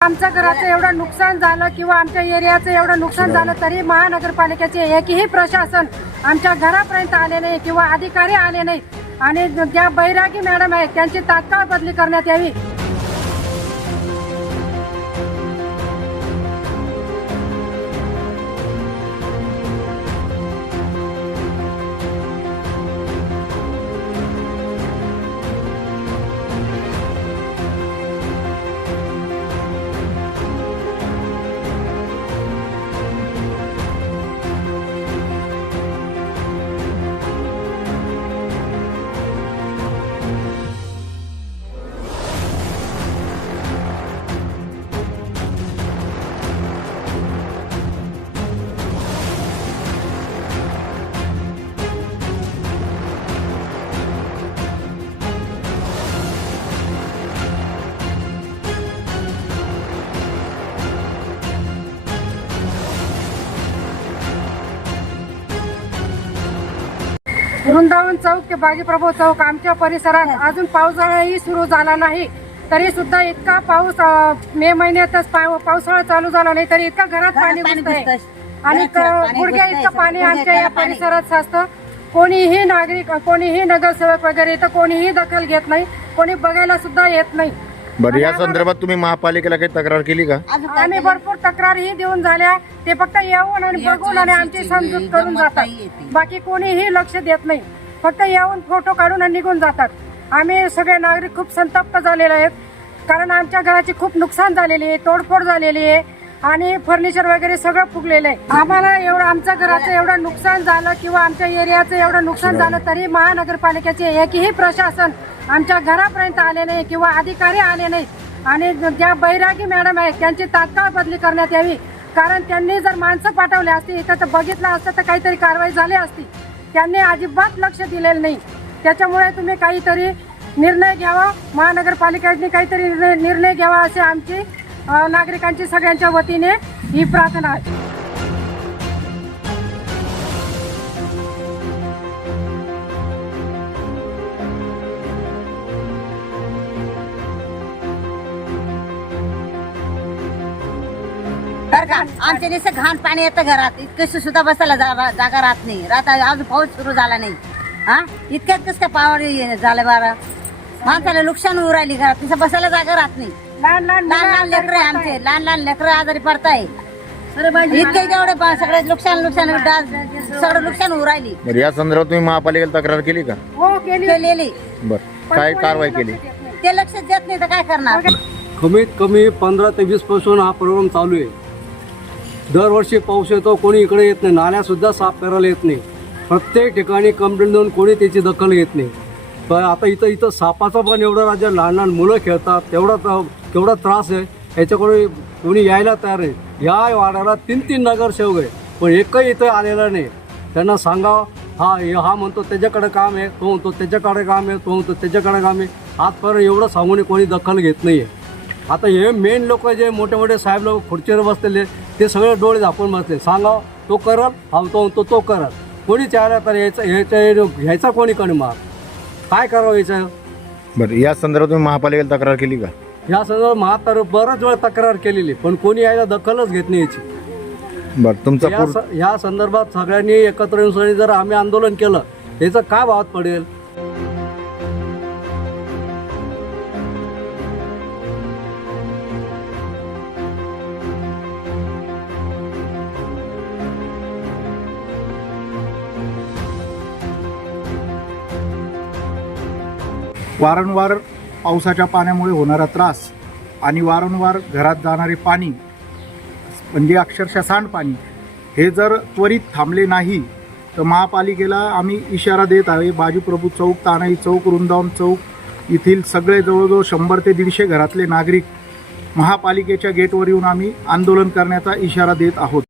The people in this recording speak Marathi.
आमच्या घराचं एवढं नुकसान झालं किंवा आमच्या एरियाचं एवढं नुकसान झालं तरी महानगरपालिकेचे एकही प्रशासन आमच्या घरापर्यंत आले नाही किंवा अधिकारी आले नाही आणि ज्या बैरागी मॅडम आहेत त्यांची तात्काळ बदली करण्यात यावी। वृंदावन चौक ते बाजीप्रभू चौक आमच्या परिसरात अजून पावसाळाही सुरू झाला नाही तरी सुद्धा इतका पाऊस मे महिन्यातच पावसाळा चालू झाला नाही तरी इतका घरात पाणी घुसतंय आणि गुडघ्या इतकं पाणी आमच्या या परिसरात साचतं। कोणीही नागरिक कोणीही नगरसेवक वगैरे तर कोणीही दखल घेत नाही, कोणी बघायला सुद्धा येत नाही। बरं, या संदर्भात तुम्ही महापालिकेला काही तक्रार केली का? आम्ही भरपूर तक्रारही देऊन झाल्या, ते फक्त येऊन आणि बघून आणि आमची समजूत करून जातात, बाकी कोणीही लक्ष देत नाही, फक्त येऊन फोटो काढून आणि निघून जातात। आम्ही सगळे नागरिक खूप संतप्त झालेले आहेत कारण आमच्या घराची खूप नुकसान झालेली आहे, तोडफोड झालेली आहे आणि फर्निचर वगैरे सगळं फुगलेलं आहे। आम्हाला एवढं आमच्या घराचं एवढं नुकसान झालं किंवा आमच्या एरियाचं एवढं नुकसान झालं तरी महानगरपालिकेचे एकही प्रशासन आमच्या घरापर्यंत आले नाही किंवा अधिकारी आले नाही आणि ज्या बैरागी मॅडम आहेत त्यांची तात्काळ बदली करण्यात यावी, कारण त्यांनी जर माणसं पाठवली असती इथं तर बघितलं असतं तर काहीतरी कारवाई झाली असती। त्यांनी अजिबात लक्ष दिलेलं नाही, त्याच्यामुळे तुम्ही काहीतरी निर्णय घ्यावा, महानगरपालिकेने काहीतरी निर्णय घ्यावा अशी आमची नागरिकांची सगळ्यांच्या वतीने ही प्रार्थना आहे। आमच्या दिवशी घाण पाणी येतं घरात, इतकं सुद्धा बसायला जागा राहत नाही, अजून पाऊस सुरू झाला नाही। हा इतक्यात कसं काय पावर झालं बारा माणसाला नुकसान होऊ राहिली, घरात तिथं बसायला जागा राहत नाही। लहान लहान लेकरं आमचे, लहान लहान लेकरं आजारी पडताय, इतके जेवढे सगळे नुकसान सगळं नुकसान होऊ राहिली। बरं, या संदर्भात तुम्ही महापालिकेला तक्रार केली का? हो केली। बरं, काय कारवाई केली? ते लक्ष देत नाही तर काय करणार? कमीत कमी 15 ते 20 पासून हा प्रोग्राम चालू आहे। दरवर्षी पाऊस येतो, कोणी इकडे येत नाही, नाल्या सुद्धा साफ करायला येत नाही, प्रत्येक ठिकाणी कंप्लेंट देऊन कोणी त्याची दखल घेत नाही। पण आता इथं सापाचं पण एवढं राज्य, लहान लहान मुलं खेळतात, केवढा त्रास आहे, याच्याकडे कोणी यायला तयार आहे। या वाड्याला 3 नगरसेवक आहे पण एकही इथं आलेला नाही। त्यांना सांगावं, हा म्हणतो त्याच्याकडे काम आहे, तो म्हणतो त्याच्याकडे काम आहे, तो म्हणतो त्याच्याकडे काम आहे, आजपर्यंत एवढं सांगून कोणी दखल घेत नाही आहे। आता हे मेन लोक जे मोठे मोठे साहेब लोक खुर्चीवर बसलेले ते सगळे डोळे झाकून बसले, सांगावं तो करल, हा तो म्हणतो तो करल, कोणी चाहला तर ह्याचा कोणी कणी मार काय करावं याचं? बरं, या संदर्भात तुम्ही महापालिकेला तक्रार केली का? या संदर्भात बरंच वेळ तक्रार केलेली पण कोणी यायला दखलच घेत नाही याची। बरं, तुमचा या संदर्भात सगळ्यांनी एकत्र येऊन जर आम्ही आंदोलन केलं याचं काय भावात पडेल? वारंवार पावसाच्या पाण्यामुळे होणारा त्रास आणि वारंवार घरात जाणारे पाणी म्हणजे अक्षरशः सांडपाणी हे जर त्वरित थांबले नाही तर महापालिकेला आम्ही इशारा देत आहे। बाजीप्रभू चौक, तानाई चौक, वृंदावन चौक येथील सगळे जवळजवळ 100 ते 150 घरातले नागरिक महापालिकेच्या गेटवर येऊन आम्ही आंदोलन करण्याचा इशारा देत आहोत।